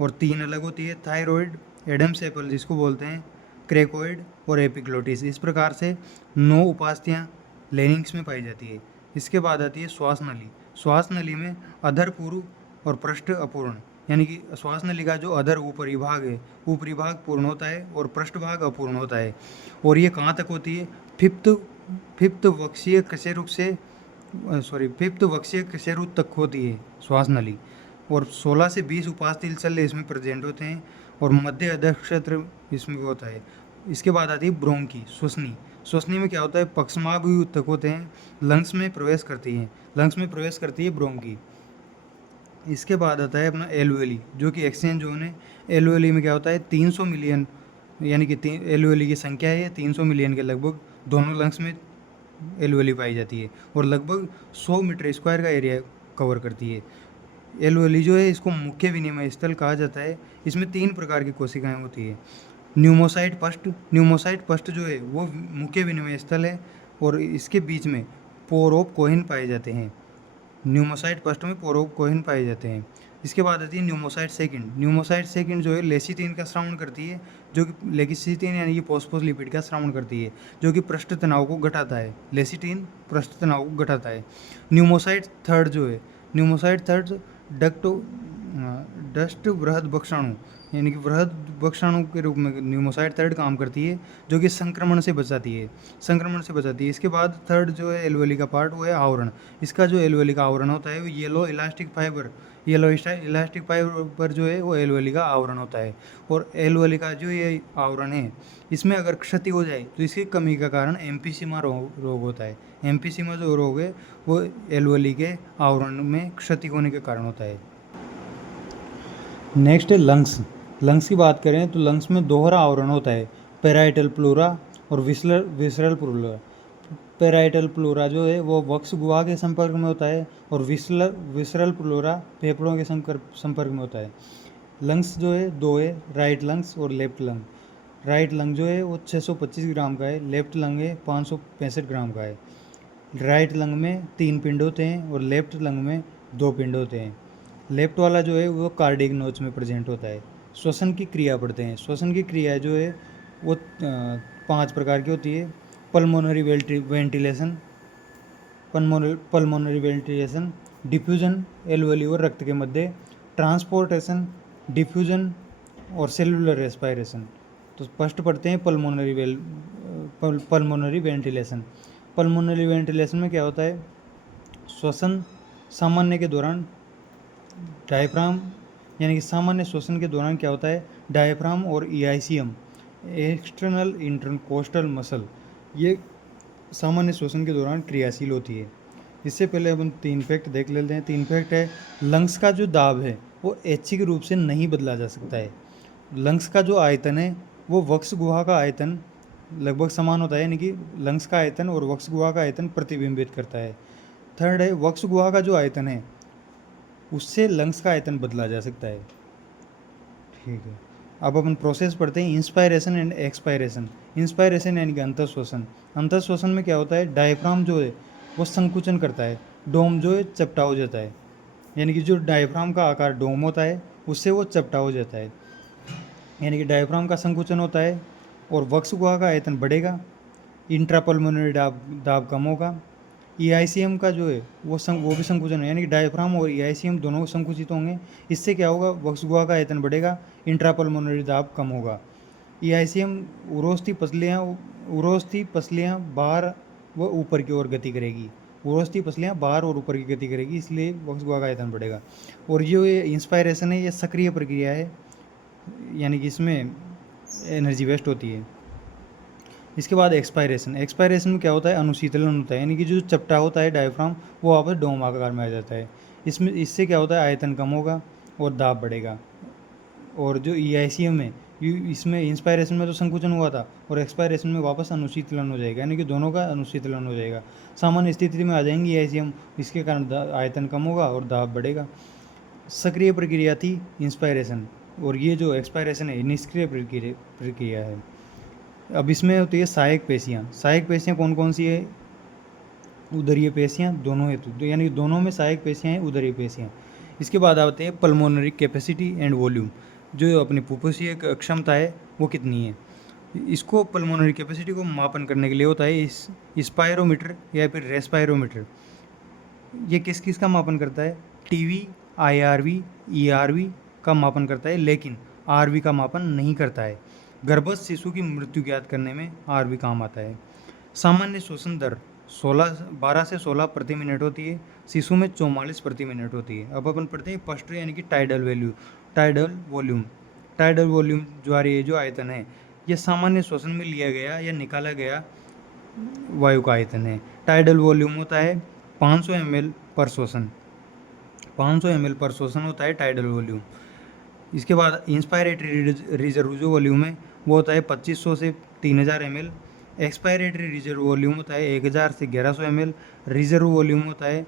और 3 अलग होती है, थायरॉइड, एडम्स एपल जिसको बोलते हैं, क्रेकोइड और एपिग्लोटिस। इस प्रकार से 9 उपास्थियाँ लेरिंग्स में पाई जाती है। इसके बाद आती है श्वास नली। श्वास नली में अधर पूर्व और पृष्ठ अपूर्ण, यानी कि श्वास नली का जो अधर ऊपरी भाग है, ऊपरी भाग पूर्ण होता है और पृष्ठ भाग अपूर्ण होता है। और ये कहाँ तक होती है, फिफ्थ वक्षीय कशेरुक से फिफ्थ वक्षीय कशेरुक तक होती है श्वास नली। और 16 से 20 उपास्थि शल्य इसमें प्रेजेंट होते हैं और मध्य अधर क्षेत्र इसमें होता है। इसके बाद आती है ब्रोंकी, श्वसनी। श्वसनी में क्या होता है, पक्षमाभि तक होते हैं, लंग्स में प्रवेश करती हैं, लंग्स में प्रवेश करती है ब्रोंकी। इसके बाद आता है अपना एलओएली, जो कि एक्सचेंज जोन है। एलओएली में क्या होता है, 300 मिलियन, यानी कि एलओएली की संख्या है 300 मिलियन के लगभग, दोनों लंग्स में एलओएली पाई जाती है और लगभग 100 मीटर स्क्वायर का एरिया कवर करती है। एलओएली जो है इसको मुख्य विनिमय स्थल कहा जाता है। इसमें 3 प्रकार की कोशिकाएं होती है। न्यूमोसाइट पस्ट, न्यूमोसाइट पस्ट जो है वो मुख्य विनिमय स्थल है और इसके बीच में पोर ऑफ कोहेन पाए जाते हैं। न्यूमोसाइट पस्ट में पोर ऑफ कोहेन पाए जाते हैं। इसके बाद आती है न्यूमोसाइट सेकंड। न्यूमोसाइट सेकंड जो है लेसिथिन का श्रवण करती है, जो कि लेसिथिन यानी कि फॉस्फोलिपिड का श्रवण करती है, जो कि पृष्ठ तनाव को घटाता है। लेसिथिन पृष्ठ तनाव को घटाता है। न्यूमोसाइट थर्ड जो है, न्यूमोसाइट थर्ड डस्ट बृहद भक्षाणु, यानी कि बृहद भक्षाणु के रूप में न्यूमोसाइट थर्ड काम करती है, जो कि संक्रमण से बचाती है, संक्रमण से बचाती है। इसके बाद थर्ड जो है एलओएली का पार्ट, वो है आवरण। इसका जो एलओएली का आवरण होता है वो yellow elastic fibre, yellow elastic fibre जो है वो एलओएली का आवरण होता है। और एलओएली का जो ये आवरण है, इसमें अगर क्षति हो जाए तो इसकी कमी का कारण एम्फीसीमा रोग होता है। एम्फीसीमा जो रोग है वो एलओएली के आवरण में क्षति होने के कारण होता है। नेक्स्ट है लंग्स। लंग्स की बात करें तो लंग्स में दोहरा आवरण होता है, पेराइटल प्लूरा और विसरल प्लूरा। पेराइटल प्लूरा जो है वो वक्ष गुहा के संपर्क में होता है और विसरल प्लूरा फेफड़ों के संपर्क में होता है। लंग्स जो है 2 है, राइट लंग्स और लेफ्ट लंग। राइट लंग जो है वो 625 ग्राम का है, लेफ्ट लंग है 565 ग्राम का है। राइट लंग में 3 पिंड होते हैं और लेफ्ट लंग में 2 पिंड होते हैं। लेफ्ट वाला जो है वो कार्डियक नोच में प्रेजेंट होता है। श्वसन की क्रिया पढ़ते हैं। श्वसन की क्रिया जो है वो 5 प्रकार की होती है। Pulmonary ventilation, pulmonary ventilation, diffusion alveoli और रक्त के मध्य, ट्रांसपोर्टेशन, डिफ्यूजन और सेलुलर रेस्पायरेशन। तो फर्स्ट पढ़ते हैं पल्मोनरी वेंटिलेशन। पल्मोनरी वेंटिलेशन में क्या होता है, श्वसन सामान्य के दौरान डायफ्राम, यानी कि सामान्य श्वसन के दौरान क्या होता है, डायफ्राम और ईआईसीएम, एक्सटर्नल इंटरकोस्टल मसल, ये सामान्य श्वसन के दौरान क्रियाशील होती है। इससे पहले अपन 3 फैक्ट देख लेते हैं। 3 फैक्ट है, लंग्स का जो दाब है वो ऐच्छिक रूप से नहीं बदला जा सकता है। लंग्स का जो आयतन है वो वक्ष गुहा का आयतन लगभग समान होता है, यानी कि लंग्स का आयतन और वक्ष गुहा का आयतन प्रतिबिंबित करता है। थर्ड है, वक्ष गुहा का जो आयतन है उससे लंग्स का आयतन बदला जा सकता है। ठीक है, अब अपन प्रोसेस पढ़ते हैं, इंस्पायरेशन एंड एक्सपायरेशन। इंस्पायरेशन यानी कि अंतःश्वसन। अंतःश्वसन में क्या होता है, डायफ्राम जो है वो संकुचन करता है, डोम जो है चपटा हो जाता है, यानी कि जो डायफ्राम का आकार डोम होता है उससे वो चपटा हो जाता है, यानी कि डायफ्राम का संकुचन होता है और वक्ष गुहा का आयतन बढ़ेगा, इंट्रापल्मोनरी दाब कम होगा। ईआईसीएम का जो है वो भी संकुचन है, यानी कि डायफ्राम और ईआईसीएम दोनों संकुचित होंगे। इससे क्या होगा, वक्ष गुहा का आयतन बढ़ेगा, इंट्रापल्मोनरी दाब कम होगा। ईआईसीएम उरोस्थी पसलियाँ बाहर व ऊपर की ओर गति करेगी, उरोस्थी पसलियाँ बाहर और ऊपर की गति करेगी, इसलिए वक्ष गुहा का आयतन बढ़ेगा। और ये इंस्पायरेशन है, ये सक्रिय प्रक्रिया है, यानी कि इसमें एनर्जी वेस्ट होती है। इसके बाद एक्सपायरेशन। एक्सपायरेशन में क्या होता है, अनुशीतलन होता है, यानी कि जो चपटा होता है डायफ्राम वो वापस डोम आकार में आ जाता है। इससे क्या होता है, आयतन कम होगा और दाब बढ़ेगा। और जो ईआईसीएम है, इसमें इंस्पायरेशन में तो संकुचन हुआ था और एक्सपायरेशन में वापस अनुशीतलन हो जाएगा, यानी कि दोनों का अनुशीतलन हो जाएगा, सामान्य स्थिति में आ जाएंगे ईआईसीएम, इसके कारण आयतन कम होगा और दाब बढ़ेगा। सक्रिय प्रक्रिया थी इंस्पायरेशन, और ये जो एक्सपायरेशन है निष्क्रिय प्रक्रिया है। अब इसमें होती है सहायक पेशियाँ। सहायक पेशियाँ कौन कौन सी है? उदरीय पेशियाँ, दोनों हेतु, तो यानी दोनों में सहायक पेशियाँ हैं, उदरीय पेशियाँ। इसके बाद आते हैं पल्मोनरी कैपेसिटी एंड वॉल्यूम, जो अपनी फुफ्फुसीय क्षमता है वो कितनी है। इसको पल्मोनरी कैपेसिटी को मापन करने के लिए होता है इस स्पायरोमीटर या फिर रेस्पायरोमीटर। ये किस किस का मापन करता है? टीवी, आईआरवी, ईआरवी का मापन करता है, लेकिन आरवी का मापन नहीं करता है। गर्भस्थ शिशु की मृत्यु ज्ञात करने में आरवी काम आता है। सामान्य श्वसन दर 12 से 16 प्रति मिनट होती है, शिशु में 44 प्रति मिनट होती है। अब अपन पढ़ते हैं फर्स्ट यानी कि tidal value, tidal volume. Tidal volume द्वारा ये जो आयतन है ये सामान्य श्वसन में लिया गया या निकाला गया वायु का आयतन है। टाइडल वॉल्यूम होता है 500 ml पर श्वसन, 500 ml पर श्वसन होता है टाइडल वॉल्यूम। इसके बाद इंस्पायरेटरी रिजर्व जो वॉल्यूम है वो होता है 2500 से 3000 ml। एक्सपायरेटरी रिजर्व वॉल्यूम होता है 1000 से 1100 ml। रिजर्व वॉल्यूम होता है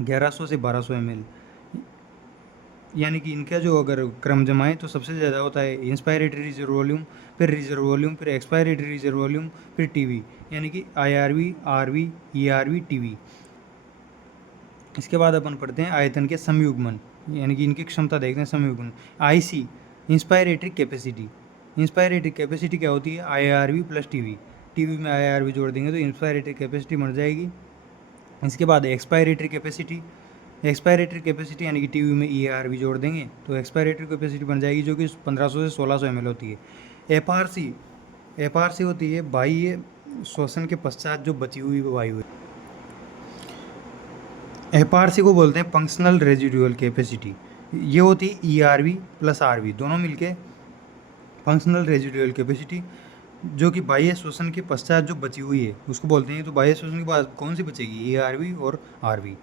1100 से 1200 ml। यानी कि इनका जो अगर क्रम जमाएं तो सबसे ज़्यादा होता है इंस्पायरेटरी रिजर्व वॉल्यूम, फिर रिजर्व वॉल्यूम, फिर एक्सपायरेटरी रिजर्व वॉल्यूम, फिर टीवी, यानी कि आईआरवी, आरवी, ईआरवी, टीवी। इसके बाद अपन पढ़ते हैं आयतन के संयुग्मन, यानी कि इनकी क्षमता देखते हैं संयुग्मन। IC inspiratory capacity. Inspiratory capacity क्या होती है? आईआरवी प्लस टीवी, टीवी में आईआरवी जोड़ देंगे तो इंस्पायरेटरी कैपेसिटी बन जाएगी। इसके बाद एक्सपायरेटरी कैपेसिटी, एक्सपायरेटरी कैपेसिटी यानी कि टीवी में ईआरवी जोड़ देंगे तो एक्सपायरेटरी कैपेसिटी बन जाएगी, जो कि 1500 से 1600 ml होती है। एफआरसी, एफआरसी होती है बाह्य श्वसन के पश्चात जो बची हुई वायु है। एफआरसी को बोलते हैं फंक्शनल रेजिडुअल कैपेसिटी। ये होती है ईआरवी प्लस आरवी दोनों मिलके फंक्शनल रेजिडुअल कैपेसिटी, जो कि बाह्य श्वसन के पश्चात जो बची हुई है उसको बोलते हैं। तो बाह्य श्वसन के बाद कौन सी बचेगी? ईआरवी और आरवी।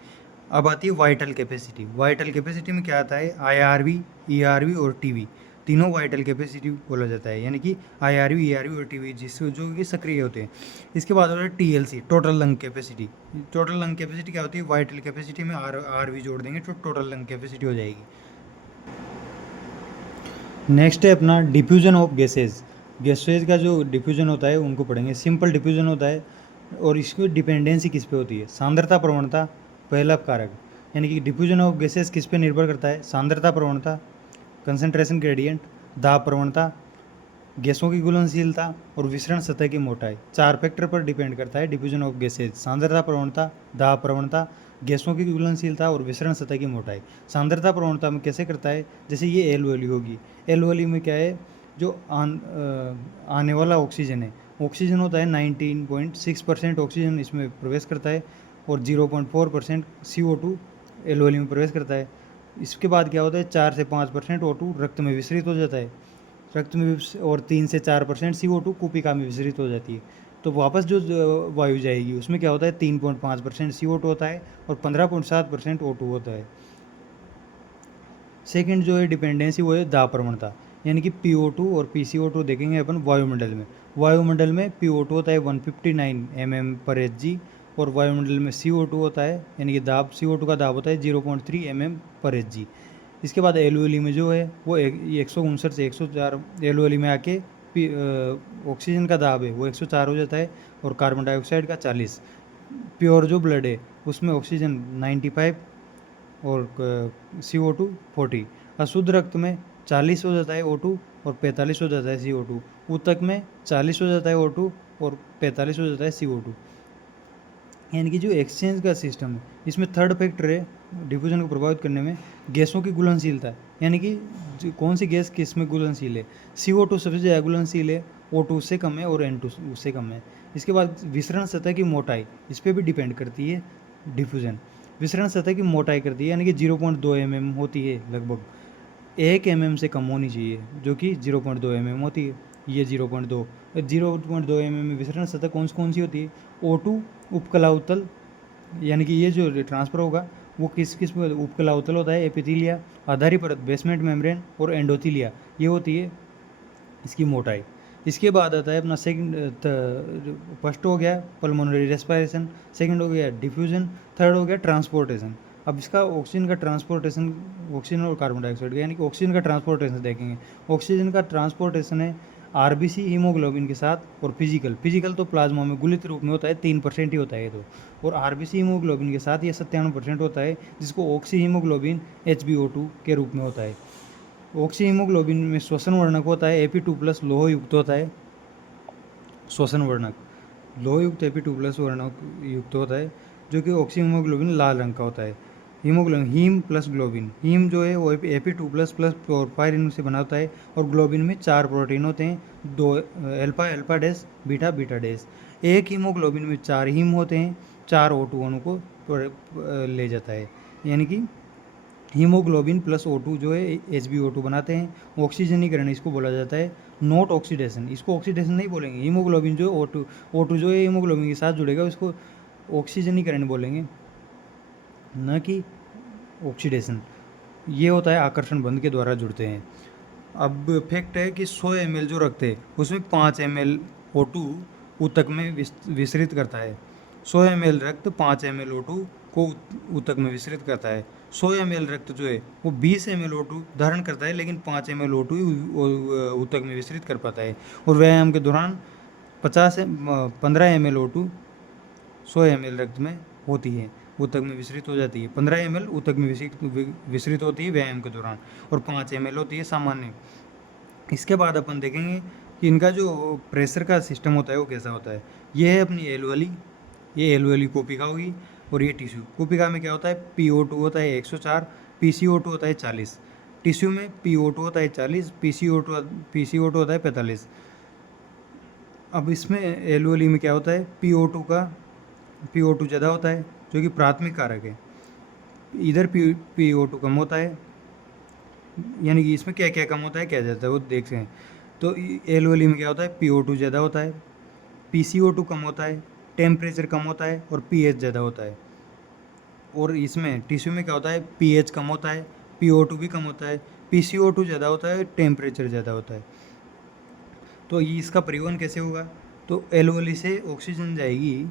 अब आती है वाइटल कैपेसिटी। वाइटल कैपेसिटी में क्या आता है? आईआरवी, ईआरवी और टीवी, तीनों वाइटल कैपेसिटी बोला जाता है, यानी कि आईआरवी, ईआरवी और टीवी जिससे जो कि सक्रिय होते हैं। इसके बाद होता है TLC, total lung capacity. Total lung capacity क्या होती है? वाइटल कैपेसिटी में आरवी जोड़ देंगे तो टोटल लंग कैपेसिटी हो जाएगी। नेक्स्ट है अपना डिफ्यूजन ऑफ गैसेज। गैसेज का जो डिफ्यूजन होता है उनको पढ़ेंगे। सिंपल डिफ्यूजन होता है और इसकी डिपेंडेंसी किस पे होती है? सांद्रता प्रवणता पहला कारक, यानी कि डिफ्यूजन ऑफ गैसेज किस पे निर्भर करता है? सांद्रता प्रवणता, कंसंट्रेशन ग्रेडियंट, दाब प्रवणता, गैसों की घुलनशीलता और विसरण सतह की मोटाई। 4 फैक्टर पर डिपेंड करता है डिफ्यूजन ऑफ गैसेज। सांद्रता प्रवणता, दाब प्रवणता, गैसों की घुलनशीलता और विसरण सतह की मोटाई। सांद्रता प्रवणता में कैसे करता है? जैसे ये एल वैल्यू होगी, एल वैल्यू में क्या है? जो आने वाला ऑक्सीजन है, ऑक्सीजन होता है 19.6% ऑक्सीजन इसमें प्रवेश करता है और 0.4% CO2 एल वैल्यू में प्रवेश करता है। इसके बाद क्या होता है? 4 से 5% O2 रक्त में विसरित हो जाता है, रक्त में और 3 से 4% CO2 कुपिका में विसरित हो जाती है। तो वापस जो वायु जाएगी उसमें क्या होता है? 3.5% CO2 होता है और 15.7% O2 होता है। सेकंड जो है डिपेंडेंसी वो है दाब प्रवणता, यानी कि PO2 और PCO2 देखेंगे अपन वायुमंडल में। वायुमंडल में PO2 होता है 159 mm/Hg और वायुमंडल में CO2 होता है, यानी कि दाब CO2 का दाब होता है 0.3 mm/Hg। इसके बाद एलओएली में जो है वो 159 से 104 एलओएली में आके ऑक्सीजन का दाब है वो 104 हो जाता है और कार्बन डाइऑक्साइड का 40। प्योर जो ब्लड है उसमें ऑक्सीजन 95 और CO2 40। अशुद्ध रक्त में 40 हो जाता है O2 और 45 हो जाता है CO2। ऊतक में 40 हो जाता है O2 और 45 हो जाता है CO2। यानी कि जो एक्सचेंज का सिस्टम है इसमें थर्ड फैक्टर है डिफ्यूजन को प्रभावित करने में, गैसों की घुलनशीलता, यानी कि कौन सी गैस किस में घुलनशील है। CO2 सबसे ज़्यादा घुलनशील है, O2 उससे कम है और N2 उससे कम है। इसके बाद विसरण सतह की मोटाई, इस पर भी डिपेंड करती है डिफ्यूजन। विसरण सतह की मोटाई करती है, यानी कि 0.2 mm होती है, लगभग 1 mm से कम होनी चाहिए, जो कि 0.2 mm होती है। ये 0.2 mm में विसरण सतह कौन सी होती है? O2 उपकला उत्तल, यानी कि ये जो ट्रांसफ़र होगा वो किस किस में उपकला उत्तल होता है? एपिथीलिया, आधारी परत, बेसमेंट मेम्ब्रेन और एंडोथीलिया, ये होती है इसकी मोटाई। इसके बाद आता है अपना फर्स्ट हो गया पल्मोनरी रेस्पिरेशन, सेकंड हो गया डिफ्यूजन, थर्ड हो गया ट्रांसपोर्टेशन। अब इसका ऑक्सीजन का ट्रांसपोर्टेशन, ऑक्सीजन और कार्बन डाइऑक्साइड का, यानी कि ऑक्सीजन का ट्रांसपोर्टेशन देखेंगे। ऑक्सीजन का ट्रांसपोर्टेशन है आरबीसी हीमोग्लोबिन के साथ, और फिजिकल तो प्लाज्मा में गुलित रूप में होता है, 3% ही होता है ये तो, और आरबीसी हीमोग्लोबिन के साथ ये 97% होता है, जिसको ऑक्सी हीमोग्लोबिन HbO2 के रूप में होता है। ऑक्सी हीमोग्लोबिन में श्वसन वर्णक होता है Ap2+ लोह युक्त होता है, श्वसन वर्णक लोह युक्त Ap2+ वर्णक युक्त होता है, जो कि ऑक्सी हीमोग्लोबिन लाल रंग का होता है। Haemoglobin haem plus globin, haem जो है वो Ap2+ प्लस पोरफायरिन से बना होता है, और ग्लोबिन में 4 प्रोटीन होते हैं, 2 अल्फा डैश बीटा डैश। एक हीमोग्लोबिन में 4 हीम होते हैं, 4 O2 अणु को ले जाता है, यानी कि हीमोग्लोबिन प्लस O2 जो है HbO2 बनाते हैं। ऑक्सीजनीकरण इसको बोला जाता है, नॉट ऑक्सीडेशन, इसको ऑक्सीडेशन नहीं बोलेंगे। हीमोग्लोबिन जो O2 जो है हीमोग्लोबिन के साथ जुड़ेगा, इसको ऑक्सीजनीकरण बोलेंगे, न कि ऑक्सीडेशन। ये होता है आकर्षण बंध के द्वारा जुड़ते हैं। अब फैक्ट है कि 100 ml जो रखते हैं उसमें 5 ml O2 ऊतक में विसरित करता है। 100 ml रक्त 5 ml O2 को ऊतक में विसरित करता है। 100 ml रक्त जो है वो 20 ml O2 धारण करता है, लेकिन 5 ml O2 ही ऊतक में विसरित कर पाता है। और व्यायाम के दौरान 15 ml O2 100 ml रक्त में होती है, ऊतक में विसरित हो जाती है। 15 ml ऊतक में विसरित होती है व्यायाम के दौरान, और 5 ml होती है सामान्य। इसके बाद अपन देखेंगे कि इनका जो प्रेशर का सिस्टम होता है वो कैसा होता है। ये है अपनी एलुअली, ये एलुअली कोपिका होगी, और ये टिश्यू। कोपिका में क्या होता है, PO2 होता है 104, PCO2 होता है 40। टिश्यू में PO2 होता है 40, PCO2 होता है 45। अब इसमें एलुअली में क्या होता है, PO2 ज़्यादा होता है, जो कि प्राथमिक कारक है। इधर PO2 कम होता है, यानी कि इसमें क्या क्या कम होता है, क्या ज़्यादा है, वो देख सकते हैं। तो एलुअली में क्या होता है, PO2 ज़्यादा होता है, PCO2 कम होता है, टेम्परेचर कम होता है, और pH ज़्यादा होता है। और इसमें टिश्यू में क्या होता है, pH कम होता है, PO2 भी कम होता है, PCO2 ज़्यादा होता है, टेम्परेचर ज़्यादा होता है। तो ये इसका परिवहन कैसे होगा, तो एलुअली से ऑक्सीजन जाएगी,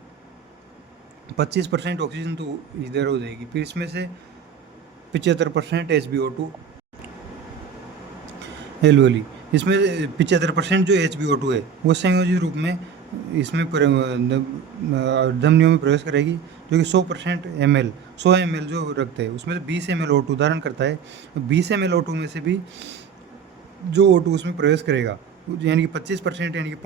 25% ऑक्सीजन तो इधर हो जाएगी, फिर इसमें से 75% HbO2 एलुअली, इसमें 75% जो HbO2 है वो संयोजी रूप में इसमें धमनियों में प्रवेश करेगी, जो कि 100% ml 100 ml जो रक्त है उसमें से 20 ml O2 धारण करता है। 20 ml O2 में से भी जो O2 उसमें प्रवेश करेगा, यानी कि 25%, यानी कि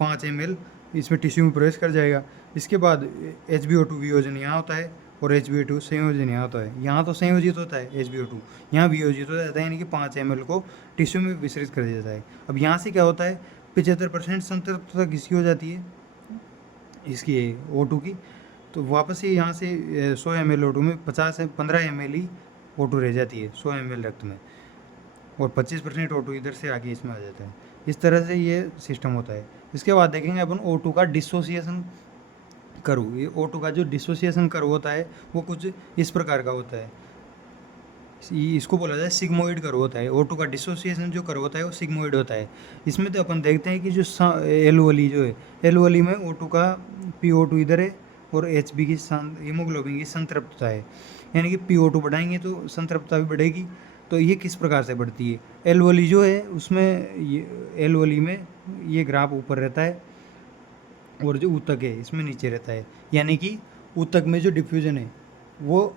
5 ml इसमें टिश्यू में प्रवेश कर जाएगा। इसके बाद HbO2 वियोजन यहाँ होता है, और HbO2 संयोजन यहाँ होता है। यहाँ तो संयोजित होता है HbO2, यहाँ वियोजित हो जाता है, यानी कि 5 ml को टिश्यू में विसरित कर दिया जाता है। अब यहाँ से क्या होता है, 75% संतृप्तता किसकी हो जाती है, इसकी O2 की। तो वापस ही यहाँ से 100 ml O2 में 15 ml ही O2 रह जाती है 100 ml रक्त में, और 25% O2 इधर से आगे इसमें आ जाता है। इस तरह से ये सिस्टम होता है। इसके बाद देखेंगे अपन O2 का डिसोसिएशन कर्व। ये O2 का जो डिसोसिएशन कर्व होता है वो कुछ इस प्रकार का होता है, इसको बोला जाए सिग्मोइड कर्व होता है। O2 का डिसोसिएशन जो कर्व होता है वो सिग्मोइड होता है। इसमें तो अपन देखते हैं कि जो एलुअली जो है, एलुअली में O2 का PO2 इधर है, और HB की हीमोग्लोबिन की संतृप्तता है, यानी कि PO2 बढ़ाएंगे तो संतृप्तता भी बढ़ेगी। तो ये किस प्रकार से बढ़ती है, एलुअली जो है उसमें एलुअली में ये ग्राफ ऊपर रहता है, और जो ऊतक है इसमें नीचे रहता है, यानी कि ऊतक में जो डिफ्यूजन है वो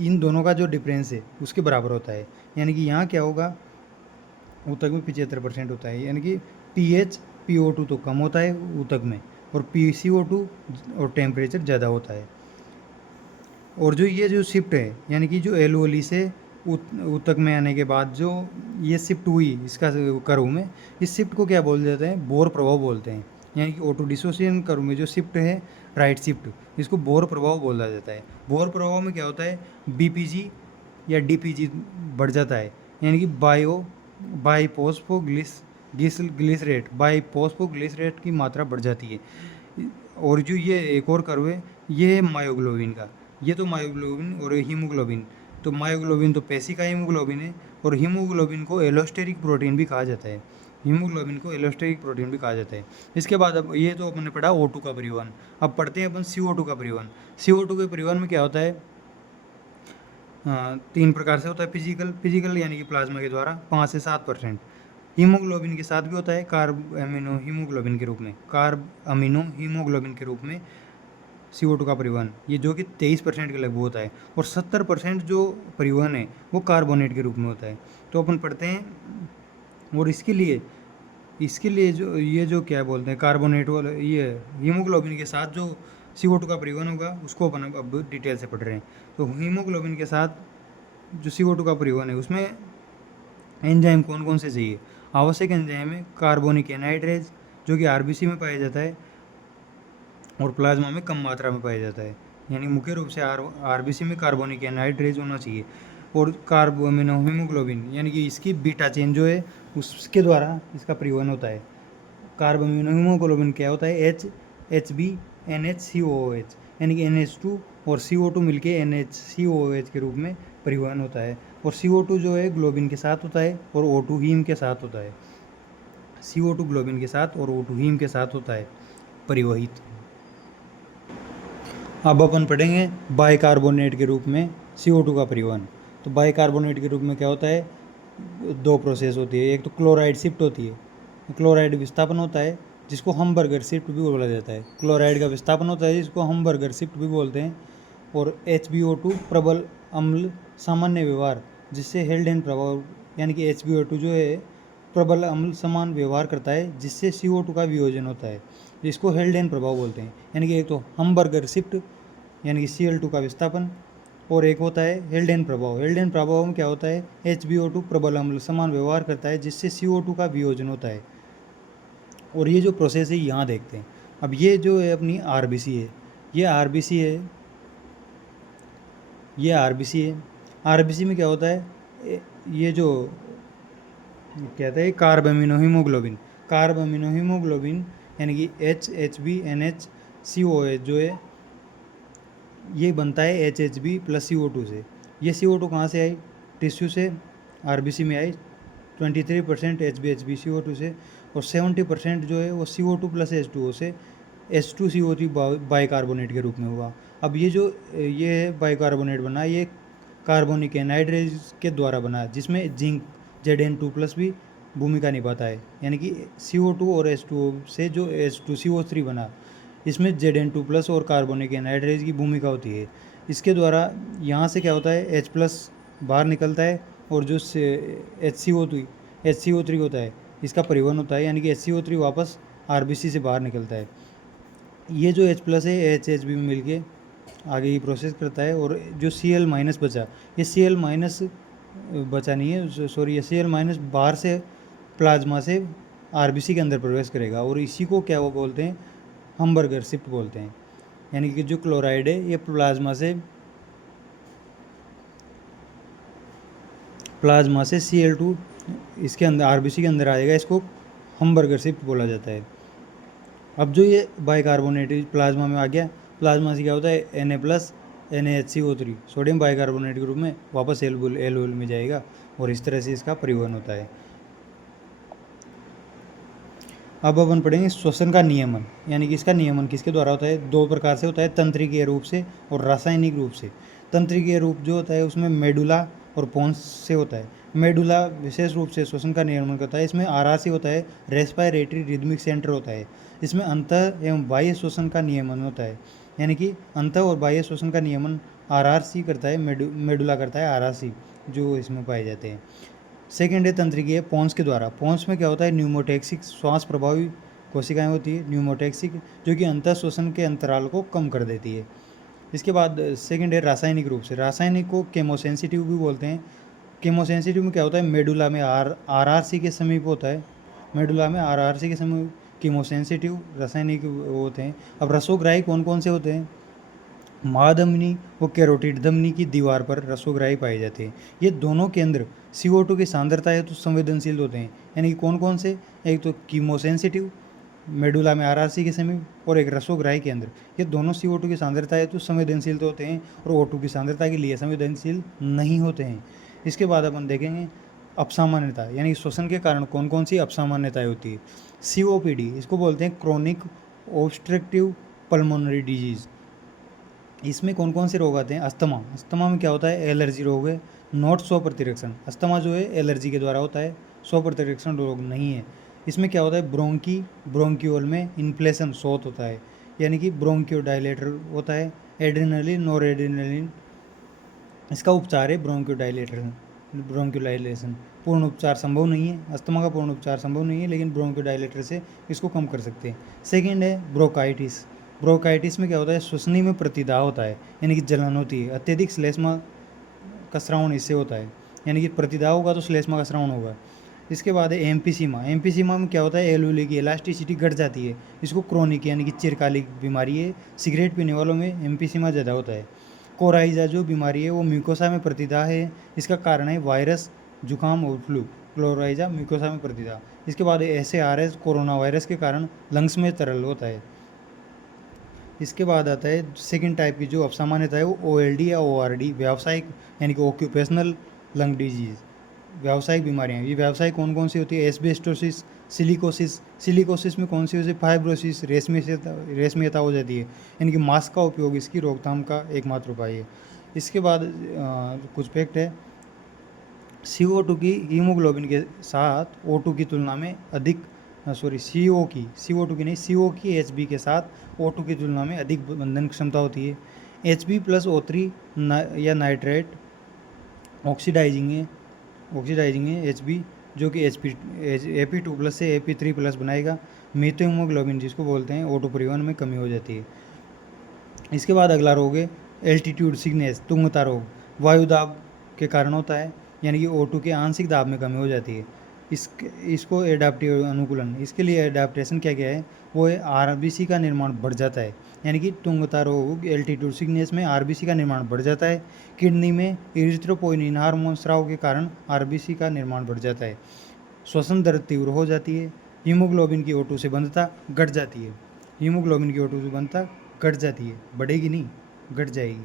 इन दोनों का जो डिफरेंस है उसके बराबर होता है। यानी कि यहाँ क्या होगा, ऊतक में 75% होता है, यानी कि pH PO2 तो कम होता है ऊतक में, और PCO2 और टेम्परेचर ज़्यादा होता है। और जो ये जो शिफ्ट है, यानी कि जो एलुअली से ऊतक में आने के बाद जो ये शिफ्ट हुई इसका कर्व में, इस शिफ्ट को क्या बोल देते हैं, बोर प्रभाव बोलते हैं। यानी कि O2 डिसोसिएशन कर्व में जो शिफ्ट है, राइट शिफ्ट, इसको बोर प्रभाव बोला जाता है। बोर प्रभाव में क्या होता है, BPG या DPG बढ़ जाता है, यानी कि बाइफॉस्फोग्लिसरेट की मात्रा बढ़ जाती है। और जो ये एक और कर्व है, ये है मायोग्लोबिन का। ये तो मायोग्लोबिन और हीमोग्लोबिन, तो मायोग्लोबिन तो पेशिका हीमोग्लोबिन है, और हीमोग्लोबिन को एलोस्टेरिक प्रोटीन भी कहा जाता है। हीमोग्लोबिन को एलोस्टेरिक प्रोटीन भी कहा जाता है। इसके बाद अब ये तो अपने पढ़ा O2 का परिवहन। अब पढ़ते हैं अपन CO2 का परिवहन। CO2 के परिवहन में क्या होता है, 3 प्रकार से होता है। फिजिकल यानी कि प्लाज्मा के द्वारा 5 से 7%। हीमोग्लोबिन के साथ भी होता है कार्ब अमीनो हीमोग्लोबिन के रूप में, कार्ब अमीनो हीमोग्लोबिन के रूप में CO2 का परिवहन, ये जो कि 23% के लगभग होता है। और 70% जो परिवहन है वो कार्बोनेट के रूप में होता है। तो अपन पढ़ते हैं, और इसके लिए जो क्या बोलते हैं कार्बोनेट वाला, ये हीमोग्लोबिन के साथ जो CO2 का परिवहन होगा उसको अपन अब डिटेल से पढ़ रहे हैं। तो हीमोग्लोबिन के साथ जो CO2 का परिवहन है उसमें एंजाइम कौन कौन से चाहिए। आवश्यक एंजाइम है कार्बोनिक एनहाइड्रेज, जो कि RBC में पाया जाता है और प्लाज्मा में कम मात्रा में पाया जाता है। यानी मुख्य रूप से RBC में कार्बोनिक एनहाइड्रेज होना चाहिए। और कार्बोमिनो हीमोग्लोबिन यानी कि इसकी बीटा चेन जो है उसके द्वारा इसका परिवहन होता है। कार्बोमिनो हीमोग्लोबिन क्या होता है, HB NHCOOH, यानी कि NH2 और CO2 मिलके NHCOOH के रूप में परिवहन होता है। और CO2 जो है ग्लोबिन के साथ होता है और O2 हीम के साथ होता है। CO2 ग्लोबिन के साथ और O2 हीम के साथ होता है परिवहित। अब अपन पढ़ेंगे बाइकार्बोनेट के रूप में CO2 का परिवहन। तो बाइकार्बोनेट के रूप में क्या होता है, 2 प्रोसेस होती है। एक तो क्लोराइड शिफ्ट होती है, क्लोराइड विस्थापन होता है जिसको हमबर्गर शिफ्ट भी बोला जाता है। क्लोराइड का विस्थापन होता है जिसको हमबर्गर शिफ्ट भी बोलते हैं। और HBO2 प्रबल अम्ल सामान्य व्यवहार, जिससे हेल्डेन प्रभाव, यानी कि HBO2 जो है प्रबल अम्ल समान व्यवहार करता है जिससे CO2 का वियोजन होता है, जिसको हेल्डेन प्रभाव बोलते हैं। यानी कि एक तो हमबर्गर शिफ्ट यानी कि Cl2 का विस्थापन, और एक होता है हेल्डेन प्रभाव। हेल्डेन प्रभाव में क्या होता है, HBO2 प्रबल अम्ल समान व्यवहार करता है जिससे CO2 का वियोजन होता है। और ये जो प्रोसेस है यहाँ देखते हैं। अब ये जो है अपनी RBC है, ये RBC है, ये RBC है। RBC में क्या होता है, ये जो कहते हैं कार्ब अमीनो हीमोग्लोबिन यानी कि HHB NHCOH जो है ये बनता है HHB प्लस CO2 से। ये CO2 कहाँ से आई, टिश्यू से, RBC में आई 23% HB CO2 से, और 70% जो है वो CO2 प्लस H2O से H2CO3 बाइकार्बोनेट के रूप में हुआ। अब ये बाइकार्बोनेट बना, ये कार्बोनिक एनहाइड्रेज के द्वारा बना, जिसमें जिंक Zn2+ भी भूमिका निभाता है। यानी कि CO2 और H2O से जो H2CO3 बना, इसमें Zn2+ और कार्बोनिक एनहाइड्रेज की भूमिका होती है। इसके द्वारा यहाँ से क्या होता है, H+ बाहर निकलता है, और जो HCO3 होता है इसका परिवहन होता है, यानी कि HCO3 वापस RBC से बाहर निकलता है। ये जो H+ है HHB में मिलके आगे ही प्रोसेस करता है। और जो Cl- बचा, ये Cl- बचा नहीं है, सॉरी, ये Cl- बाहर से प्लाज्मा से RBC के अंदर प्रवेश करेगा, और इसी को क्या वो बोलते हैं, हमबर्गर शिफ्ट बोलते हैं। यानी कि जो क्लोराइड है ये प्लाज्मा से Cl2 इसके अंदर RBC के अंदर आएगा, इसको हमबर्गर शिफ्ट बोला जाता है। अब जो ये बाइकार्बोनेट प्लाज्मा में आ गया, प्लाज्मा से क्या होता है, Na+ NaHCO3 सोडियम बाइकार्बोनेट के रूप में वापस एल में जाएगा, और इस तरह से इसका परिवहन होता है। अब अपन पढ़ेंगे श्वसन का नियमन, यानी कि इसका नियमन किसके द्वारा होता है, 2 प्रकार से होता है, तंत्रिकीय रूप से और रासायनिक रूप से। तंत्रिकीय रूप जो होता है उसमें मेडुला और पोन्स से होता है। मेडुला विशेष रूप से श्वसन का नियमन करता है, इसमें RRC होता है, रेस्पायरेटरी रिदमिक सेंटर होता है। इसमें अंतः एवं बाह्य श्वसन का नियमन होता है, यानी कि अंतः और बाह्य श्वसन का नियमन RRC करता है, मेडुला करता है RRC, जो इसमें पाए जाते हैं। सेकेंड है तंत्रिकीय पोन्स के द्वारा। पोन्स में क्या होता है, न्यूमोटैक्सिक श्वास प्रभावी कोशिकाएं होती है, न्यूमोटैक्सिक, जो कि अंतः श्वसन के अंतराल को कम कर देती है। इसके बाद सेकेंड है रासायनिक रूप से। रासायनिक को केमोसेंसिटिव भी बोलते हैं। केमोसेंसिटिव में क्या होता है, मेडुला में RRC के समीप होता है, मेडुला में RRC के समीप केमोसेंसिटिव रासायनिक होते हैं। अब रसोग्राही कौन कौन से होते हैं, महाधमनी व कैरोटिड धमनी की दीवार पर रसोग्राही पाए जाते हैं। ये दोनों केंद्र CO2 की सांद्रता हेतु संवेदनशील होते हैं। यानी कि कौन कौन से, एक तो कीमोसेंसिटिव मेडुला में RRC के समीप, और एक रसोग्राही केंद्र, ये दोनों CO2 की सांद्रता हेतु संवेदनशील तो होते हैं और O2 की सांद्रता के लिए संवेदनशील नहीं होते हैं। इसके बाद अपन देखेंगे अपसामान्यता, यानी श्वसन के कारण कौन कौन सी अपसामान्यताएं होती है। COPD इसको बोलते हैं क्रोनिक ऑब्स्ट्रक्टिव पल्मोनरी डिजीज, इसमें कौन कौन से रोग आते हैं? अस्थमा। अस्थमा में क्या होता है? एलर्जी रोग है, नॉट 100% अस्थमा जो है एलर्जी के द्वारा होता है, 100% रोग नहीं है। इसमें क्या होता है? ब्रोंकियोल में इन्फ्लेशन शोथ होता है, यानी कि ब्रोंकियोडायलेटर होता है। एड्रेनलिन नॉर एड्रेनलिन इसका उपचार है ब्रोंक्योडाइलेशन। पूर्ण उपचार संभव नहीं है, अस्थमा का पूर्ण उपचार संभव नहीं है, लेकिन ब्रोंक्योडाइलेटर से इसको कम कर सकते हैं। सेकेंड है ब्रोंकाइटिस। ब्रोंकाइटिस में क्या होता है? श्वसनी में प्रतिदाह होता है, यानी कि जलन होती है। अत्यधिक श्लेष्मा का श्रावण इससे होता है, यानी कि प्रतिदाह होगा तो श्लेष्मा का श्रावण होगा। इसके बाद है एम्फीसीमा। एम्फीसीमा में क्या होता है? एल्वेओली की इलास्टिसिटी घट जाती है। इसको क्रोनिक यानी कि चिरकालिक बीमारी है। सिगरेट पीने वालों में एम्फीसीमा ज़्यादा होता है। कोराइजा जो बीमारी है वो म्यूकोसा में प्रतिदाह है। इसका कारण है वायरस, जुकाम और फ्लू। क्लोराइजा म्यूकोसा में प्रतिदाह। इसके बाद SARS कोरोना वायरस के कारण लंग्स में तरल होता है। इसके बाद आता है सेकेंड टाइप की जो असामान्यता है, वो OLD या ORD, व्यावसायिक यानी कि ऑक्यूपेशनल लंग डिजीज, व्यावसायिक बीमारियाँ। ये व्यावसायिक कौन कौन सी होती है? Asbestosis, silicosis. सिलिकोसिस में कौन सी होती है? फाइब्रोसिस, रेशमियता हो जाती है, यानी कि मास्क का उपयोग इसकी रोकथाम का एकमात्र उपाय है। इसके बाद कुछ फैक्ट है। CO2 की हीमोग्लोबिन के साथ O2 की तुलना में अधिक CO की नहीं, CO की HB के साथ O2 की तुलना में अधिक बंधन क्षमता होती है। HB+O3 या नाइट्रेट ऑक्सीडाइजिंग है HB, जो कि AP2+ से AP3+ बनाएगा। मीथोहीमोग्लोबिन जिसको बोलते हैं, O2 परिवहन में कमी हो जाती है। इसके बाद अगला रोग है एल्टीट्यूड सिकनेस, तुंगता रोग। वायु दाब के कारण होता है, यानी कि O2 के आंशिक दाब में कमी हो जाती है। इसको एडाप्टिव अनुकूलन, इसके लिए एडाप्टेशन क्या क्या है? वो है RBC का निर्माण बढ़ जाता है, यानी कि तुंगता रोग एल्टीट्यूड सिकनेस में RBC का निर्माण बढ़ जाता है। किडनी में इरिथ्रोपोइनिन हार्मोन स्राव के कारण RBC का निर्माण बढ़ जाता है। श्वसन दर तीव्र हो जाती है। हीमोग्लोबिन की O2 से बंधता घट जाती है। हीमोग्लोबिन की O2 से बंधता घट जाती है, बढ़ेगी नहीं, घट जाएगी।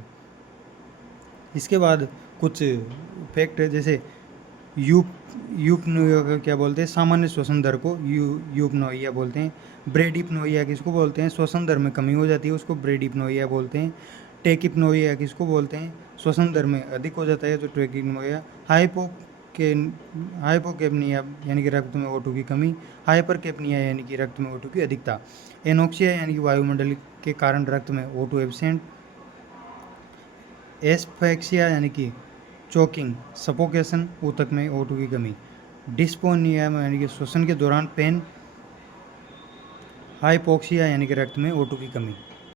इसके बाद कुछ फैक्ट है, जैसे यूपनोइया का क्या बोलते हैं? सामान्य श्वसन दर को यूपनोइया बोलते हैं। ब्रेडिप्नोइया किसको बोलते हैं? श्वसन दर में कमी हो जाती है, उसको ब्रेडिप्नोइया बोलते हैं। टेकिप्नोइया किसको बोलते हैं? श्वसन दर में अधिक हो जाता है तो टेकिप्नोइया। हाइपोकेपनिया यानी कि रक्त में O2 की कमी। हाइपरकेपनिया यानी कि रक्त में O2 की अधिकता। एनोक्सिया यानी कि वायुमंडल के कारण रक्त में O2 एब्सेंट। एस्फेक्सिया यानी कि चोकिंग, सफोकेशन, ऊतक में O2 की कमी। डिस्पोनिया यानी कि श्वसन के दौरान पेन। हाइपोक्सिया यानी कि रक्त में O2 की कमी।